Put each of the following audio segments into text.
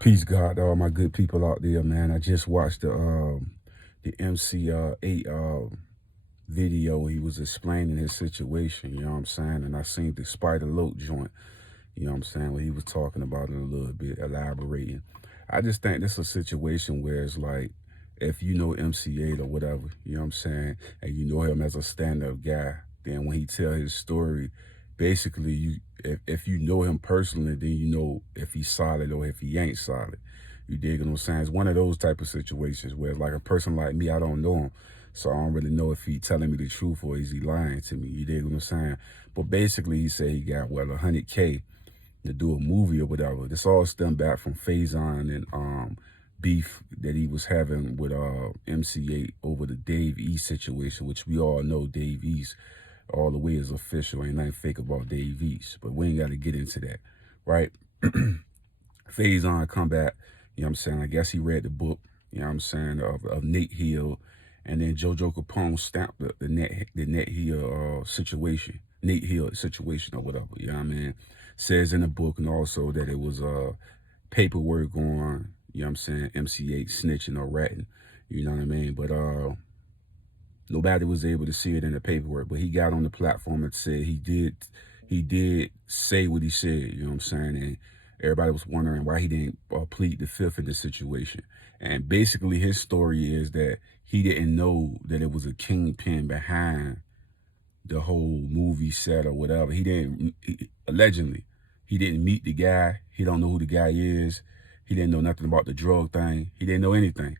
Peace, God, to all my good people out there, man. I just watched the MC Eiht video. He was explaining his situation, you know what I'm saying? And I seen the Spider Lope joint, you know what I'm saying, where he was talking about it a little bit, elaborating. I just think this is a situation where it's like, if you know MC Eiht or whatever, you know what I'm saying, and you know him as a stand-up guy, then when he tell his story, basically, if you know him personally, then you know if he's solid or if he ain't solid. You dig what I'm saying? It's one of those type of situations where, like, a person like me, I don't know him, so I don't really know if he telling me the truth or is he lying to me. You dig what I'm saying? But basically, he said he got, well, 100K to do a movie or whatever. This all stemmed back from Faizon and beef that he was having with MC Eiht over the Dave East situation, which we all know Dave East all the way is official. Ain't nothing fake about Dave East, but we ain't got to get into that, right? Faizon come back, you know what I'm saying? I guess he read the book, you know what I'm saying, of Nate Hill, and then JoJo Capone stamped the Nate Hill situation, Nate Hill situation or whatever, you know what I mean? Says in the book, and also that it was paperwork on, you know what I'm saying, MC Eiht snitching or ratting, you know what I mean? But nobody was able to see it in the paperwork, but he got on the platform and said he did say what he said, you know what I'm saying? And everybody was wondering why he didn't plead the fifth in this situation. And basically his story is that he didn't know that it was a kingpin behind the whole movie set or whatever. Allegedly, he didn't meet the guy. He don't know who the guy is. He didn't know nothing about the drug thing. He didn't know anything.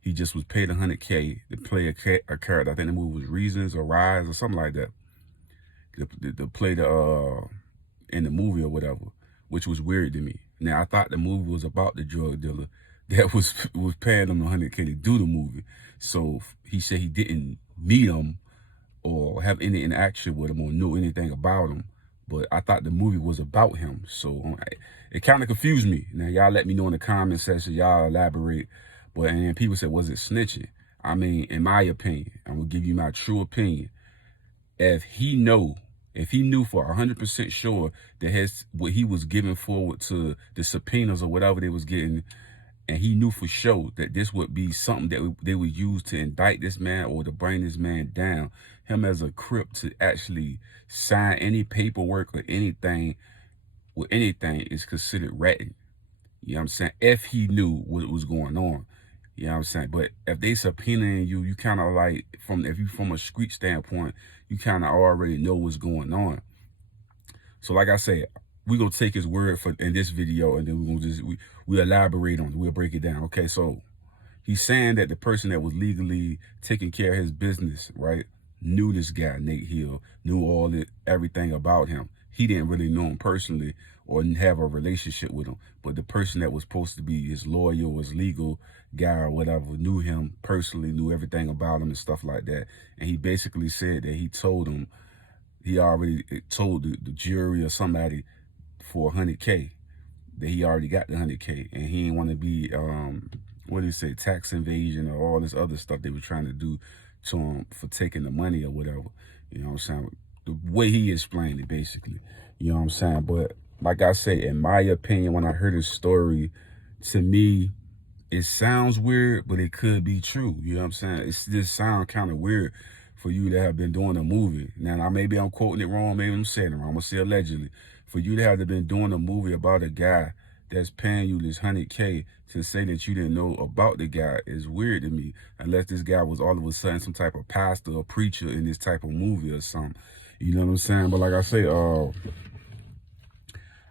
He just was paid 100K to play a character. I think the movie was Reasons or Rise or something like that. To play in the movie or whatever, which was weird to me. Now, I thought the movie was about the drug dealer that was paying him 100K to do the movie. So he said he didn't meet him or have any interaction with him or know anything about him. But I thought the movie was about him. So it kind of confused me. Now, y'all let me know in the comment section. Y'all elaborate. But and then people said, was it snitching? I mean, in my opinion, I'm going to give you my true opinion. If he knew for 100% sure that what he was giving forward to the subpoenas or whatever they was getting, and he knew for sure that this would be something that they would use to indict this man or to bring this man down, him as a Crip to actually sign any paperwork or anything with anything is considered ratting. You know what I'm saying? If he knew what was going on. You know what I'm saying? But if they subpoenaing you, you kind of like, if you from a street standpoint, you kind of already know what's going on. So like I said, we're going to take his word in this video, and then we're going to we elaborate on it. We'll break it down. Okay, so he's saying that the person that was legally taking care of his business, right, knew this guy, Nate Hill, knew everything about him. He didn't really know him personally or have a relationship with him, but the person that was supposed to be his lawyer or his legal guy or whatever knew him personally, knew everything about him and stuff like that. And he basically said that he already told the jury or somebody for 100K that he already got the 100K, and he didn't want to be what do you say, tax invasion or all this other stuff they were trying to do to him for taking the money or whatever. You know what I'm saying? The way he explained it, basically. You know what I'm saying? But like I say, in my opinion, when I heard his story, to me, it sounds weird, but it could be true. You know what I'm saying? It just sounds kind of weird for you to have been doing a movie. Now, maybe I'm quoting it wrong. Maybe I'm saying it wrong. I'm going to say allegedly. For you to have been doing a movie about a guy that's paying you this 100K to say that you didn't know about the guy is weird to me. Unless this guy was all of a sudden some type of pastor or preacher in this type of movie or something. You know what I'm saying? But like I say,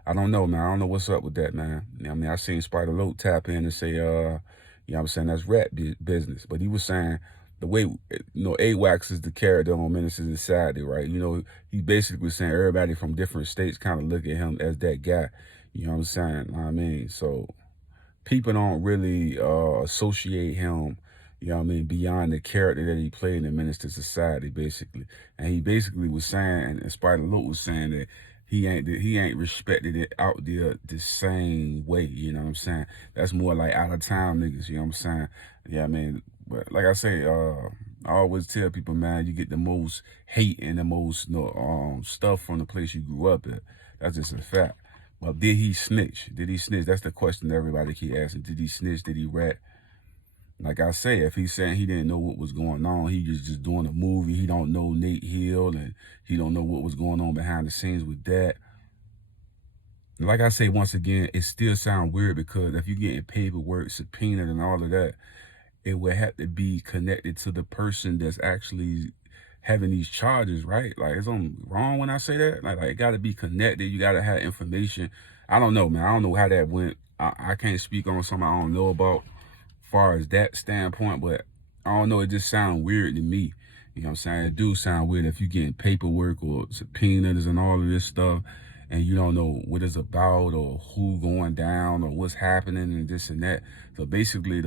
I don't know, man. I don't know what's up with that, man. You know what I mean, I seen Spider Lope tap in and say, you know what I'm saying, that's rap business. But he was saying the way, you know, A-Wax is the character on Menace to Society, right? You know, he basically was saying everybody from different states kind of look at him as that guy. You know what I'm saying? You know what I mean? So people don't really associate him, you know what I mean, beyond the character that he played in Menace to Society, basically. And he basically was saying, and Spider Lope was saying that he ain't respected it out there the same way, you know what I'm saying? That's more like out of town niggas, you know what I'm saying? Yeah, I mean, but like I say, I always tell people, man, you get the most hate and the most stuff from the place you grew up at. That's just a fact. Well, did he snitch? Did he snitch? That's the question everybody keep asking. Did he snitch? Did he rat? Like I say, if he's saying he didn't know what was going on, he just doing a movie. He don't know Nate Hill, and he don't know what was going on behind the scenes with that. Like I say, once again, it still sounds weird because if you're getting paperwork, subpoenaed, and all of that, it would have to be connected to the person that's actually having these charges, right? Like, is I'm wrong when I say that? Like it got to be connected. You got to have information. I don't know, man. I don't know how that went. I can't speak on something I don't know about far as that standpoint, but I don't know. It just sounds weird to me. You know what I'm saying? It do sound weird if you getting paperwork or subpoenas and all of this stuff, and you don't know what it's about or who going down or what's happening and this and that. So basically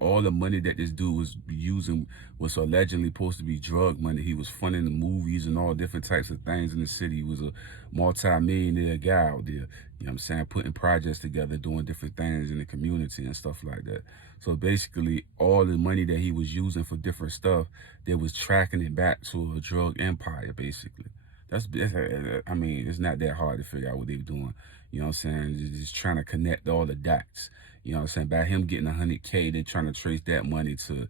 all the money that this dude was using was allegedly supposed to be drug money. He was funding the movies and all different types of things in the city. He was a multi-millionaire guy out there. You know what I'm saying? Putting projects together, doing different things in the community and stuff like that. So basically all the money that he was using for different stuff, they was tracking it back to a drug empire, basically. I mean, it's not that hard to figure out what they were doing. You know what I'm saying? Just trying to connect all the dots. You know what I'm saying? By him getting 100K, they're trying to trace that money to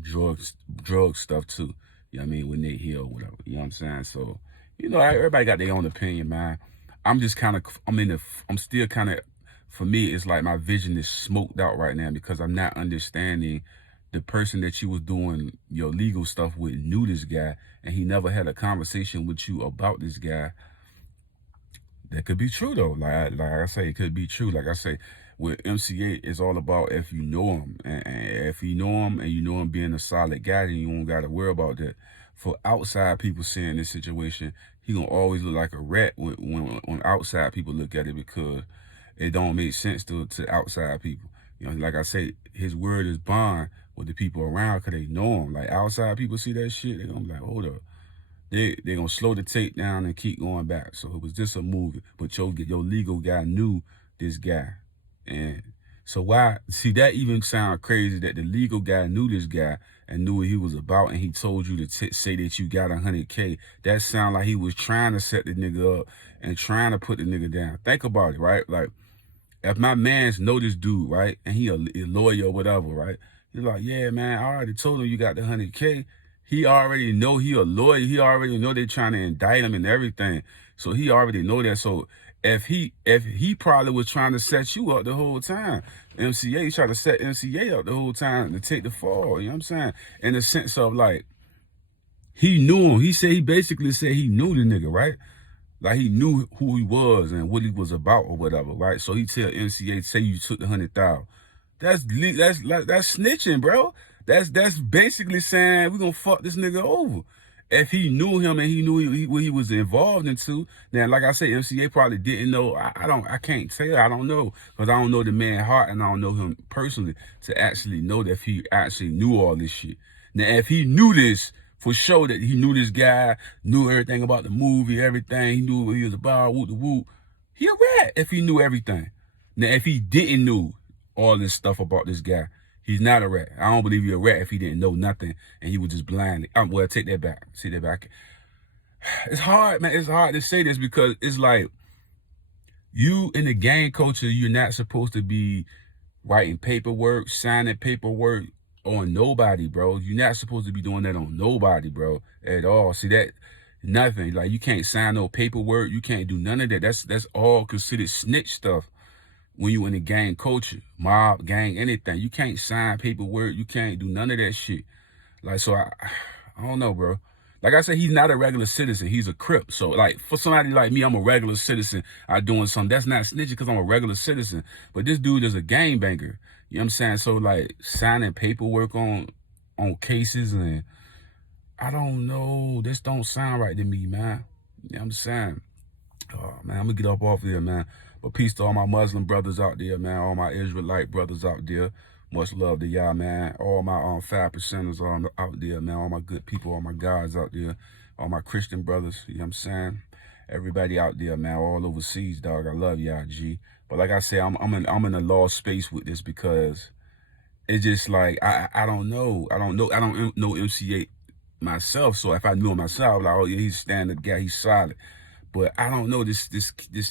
drug stuff too. You know what I mean? With Nate Hill or whatever. You know what I'm saying? So, you know, everybody got their own opinion, man. I'm still kind of, for me, it's like my vision is smoked out right now because I'm not understanding the person that you was doing your legal stuff with knew this guy, and he never had a conversation with you about this guy. That could be true though. Like I say, it could be true. Like I say, with MCA, it's all about if you know him, and if you know him and you know him being a solid guy, then you don't got to worry about that. For outside people seeing this situation, he gonna always look like a rat when outside people look at it because it don't make sense to outside people. You know, like I say, his word is bond with the people around because they know him. Like outside people see that shit, they gonna be like, hold up. They're going to slow the tape down and keep going back. So it was just a movie. But your legal guy knew this guy. And so why, see, that even sound crazy that the legal guy knew this guy and knew what he was about, and he told you to say that you got 100K. That sound like he was trying to set the nigga up and trying to put the nigga down. Think about it, right? Like, if my mans know this dude, right, and he a lawyer or whatever, right, he's like, yeah, man, I already told him you got the 100K. He already know he a lawyer. He already know they trying to indict him and everything. So he already know that. So if he probably was trying to set you up the whole time. MCA tried to set MCA up the whole time to take the fall. You know what I'm saying? In the sense of like, he knew him. He basically said he knew the nigga, right? Like he knew who he was and what he was about or whatever, right? So he tell MCA, say you took the 100,000. That's snitching, bro. That's basically saying we're gonna fuck this nigga over. If he knew him and he knew what he was involved into, now like I said, MCA probably didn't know. I can't tell. I don't know because I don't know the man's heart and I don't know him personally to actually know that if he actually knew all this shit. Now if he knew this for sure, that he knew this guy, knew everything about the movie, everything, he knew what he was about, whoop the whoop, he a rat if he knew everything. Now if he didn't know all this stuff about this guy, he's not a rat. I don't believe he's a rat if he didn't know nothing and he was just blind. Well, take that back. See that back. It's hard, man. It's hard to say this because it's like you in the gang culture, you're not supposed to be writing paperwork, signing paperwork on nobody, bro. You're not supposed to be doing that on nobody, bro, at all. See that? Nothing. Like you can't sign no paperwork. You can't do none of that. That's all considered snitch stuff. When you in the gang culture, mob, gang, anything, you can't sign paperwork. You can't do none of that shit. Like, so I don't know, bro. Like I said, he's not a regular citizen. He's a Crip. So, like, for somebody like me, I'm a regular citizen. I'm doing something. That's not snitching because I'm a regular citizen. But this dude is a gangbanger. You know what I'm saying? So, like, signing paperwork on cases and I don't know. This don't sound right to me, man. You know what I'm saying? Oh, man, I'm going to get up off here, man. But peace to all my Muslim brothers out there, man. All my Israelite brothers out there. Much love to y'all, man. All my 5%ers are out there, man. All my good people, all my guys out there. All my Christian brothers, you know what I'm saying? Everybody out there, man. All overseas, dog. I love y'all, G. But like I said, I'm in a lost space with this because it's just like, I don't know. I don't know MCA myself. So if I knew him myself, like, oh, yeah, he's a standard guy. He's solid. But I don't know, this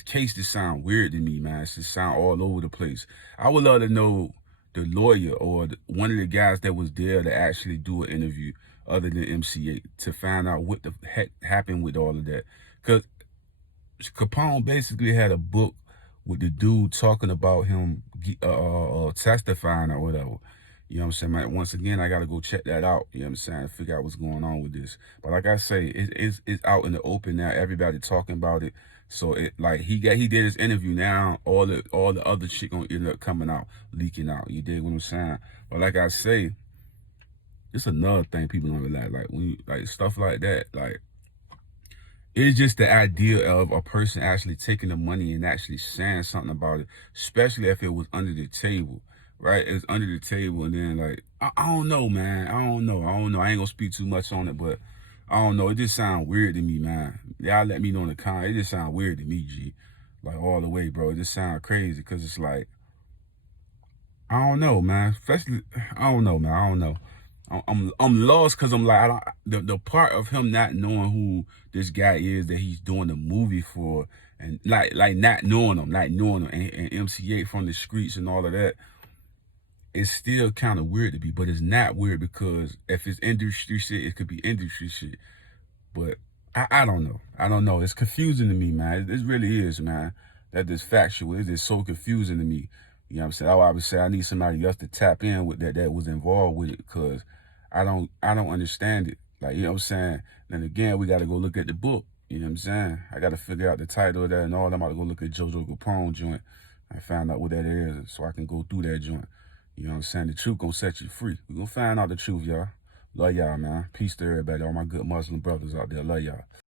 case just sound weird to me, man. It just sound all over the place. I would love to know the lawyer or one of the guys that was there to actually do an interview other than MC8 to find out what the heck happened with all of that. Because Capone basically had a book with the dude talking about him testifying or whatever. You know what I'm saying? Man, once again, I got to go check that out. You know what I'm saying? Figure out what's going on with this. But like I say, it's out in the open now. Everybody talking about it. So he did his interview now. All the other shit gonna end up coming out, leaking out. You dig what I'm saying? But like I say, it's another thing people don't realize. Like when like stuff like that, like it's just the idea of a person actually taking the money and actually saying something about it, especially if it was under the table, right? It's under the table, and then like I don't know, man. I don't know. I ain't gonna speak too much on it, but I don't know. It just sounds weird to me, man. Y'all let me know in the comments. It just sounds weird to me, G. Like all the way, bro. It just sounds crazy because it's like I don't know, man. Especially I don't know, man. I don't know. I'm lost because I'm like the part of him not knowing who this guy is that he's doing the movie for, and like not knowing him, and MC8 from the streets and all of that. It's still kind of weird to me, but it's not weird because if it's industry shit, it could be industry shit. But I don't know. I don't know. It's confusing to me, man. It really is, man. That is factual. It's just so confusing to me. You know what I'm saying? I would say I need somebody else to tap in with that was involved with it, because I don't understand it. Like, you know what I'm saying? Then again, we got to go look at the book. You know what I'm saying? I got to figure out the title of that and all. I'm about to go look at JoJo Capone joint and find out what that is so I can go through that joint. You know what I'm saying? The truth gonna set you free. We gonna find out the truth, y'all. Love y'all, man. Peace to everybody, all my good Muslim brothers out there. Love y'all.